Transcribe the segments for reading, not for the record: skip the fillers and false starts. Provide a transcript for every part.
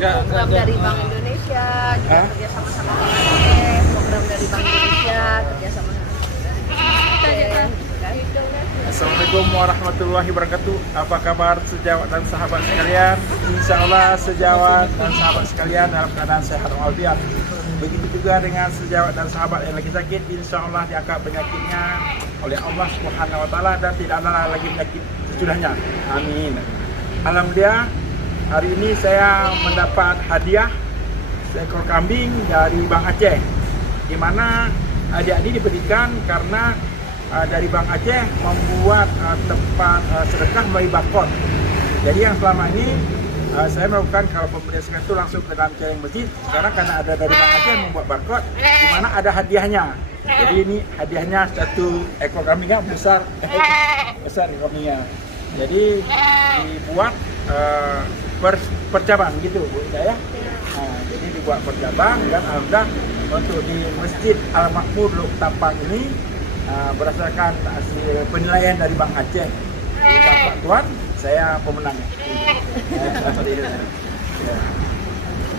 program dari Bank Indonesia juga kerja sama Aceh, program dari Bank Indonesia kerja sama Aceh. Assalamualaikum warahmatullahi wabarakatuh. Apa kabar sejawat dan sahabat sekalian? Insya Allah sejawat dan sahabat sekalian dalam keadaan sehat walafiat. Begitu juga dengan sejawat dan sahabat yang lagi sakit, insya Allah diangkat penyakitnya oleh Allah Subhanahu Wa Taala dan tidak ada lagi penyakit sesudahnya. Amin. Alhamdulillah, hari ini saya mendapat hadiah seekor kambing dari Bank Aceh, di mana hadiah ini diberikan karena dari Bank Aceh membuat tempat sedekah melalui barcode. Jadi yang selama ini saya melakukan kalau pemberian sedekah itu langsung ke dalam celeng masjid. Sekarang karena ada dari Bank Aceh membuat barcode, di mana ada hadiahnya. Jadi ini hadiahnya satu ekor kambingnya besar kambingnya. Jadi dibuat per cabang gitu Bu ya. Nah, jadi dibuat per cabang dan alhamdulillah untuk di Masjid Al Makmur Luk Tampang ini berdasarkan hasil penilaian dari Bank Aceh dapat tuan, saya pemenang. Ya.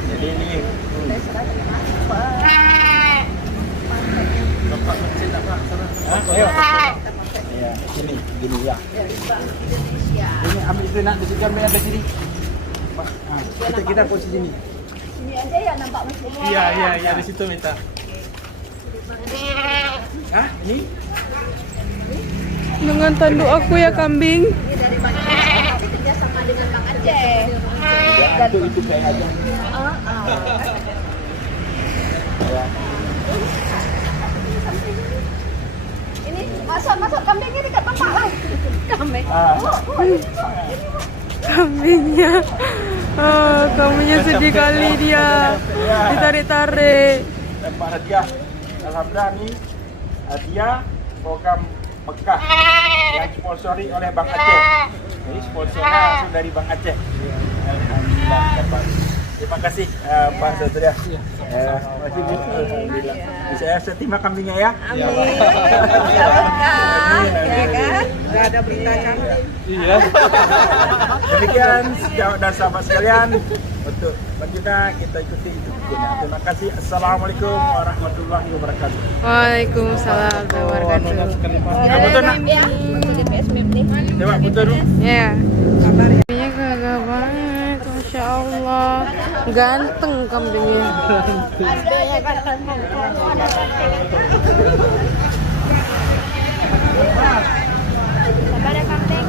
Jadi ini tempat masjid apa sana? Ya, gini ya. Ini ambil itu nak di gambar ada sini. Kita posisi sini. Sini aja ya nampak masjidnya. Iya di situ minta. Ini? Dengan tanduk aku ya kambing. Ini dari Bank Aceh, tapi kerja sama dengan Bank Aceh. Ya, itu kayak aja. Ya. Ini masuk kambing ini kat tempat lah. Kambing. Kambingnya. Kambingnya sedih kali dia. Ditarik-tarik. Dapat hadiah. Alhamdulillah nih hadiah program Mekah yang disponsori oleh Bank Aceh. Jadi sponsornya langsung dari Bank Aceh. Alhamdulillah dapat. Terima kasih Pak Satria. Terima kasih Bu. Alhamdulillah. Saya terima kambingnya ya. Amin. Amin. Ya kan? Enggak ada berita kan? Iya. Demikian sejawat dan sahabat sekalian, untuk selanjutnya kita ikuti videonya. Terima kasih. Assalamualaikum warahmatullahi wabarakatuh. Waalaikumsalam warahmatullahi wabarakatuh. Kamu tuh nak? Ya, masuk di PSMIP nih. Coba putar dulu. Ya. Kambingnya gagah banget, masya Allah. Ganteng kambingnya. Sabar ya kambing.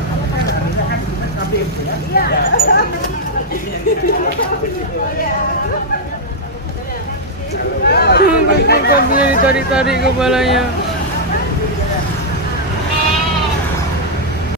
Kambingnya ditarik-tarik kepalanya.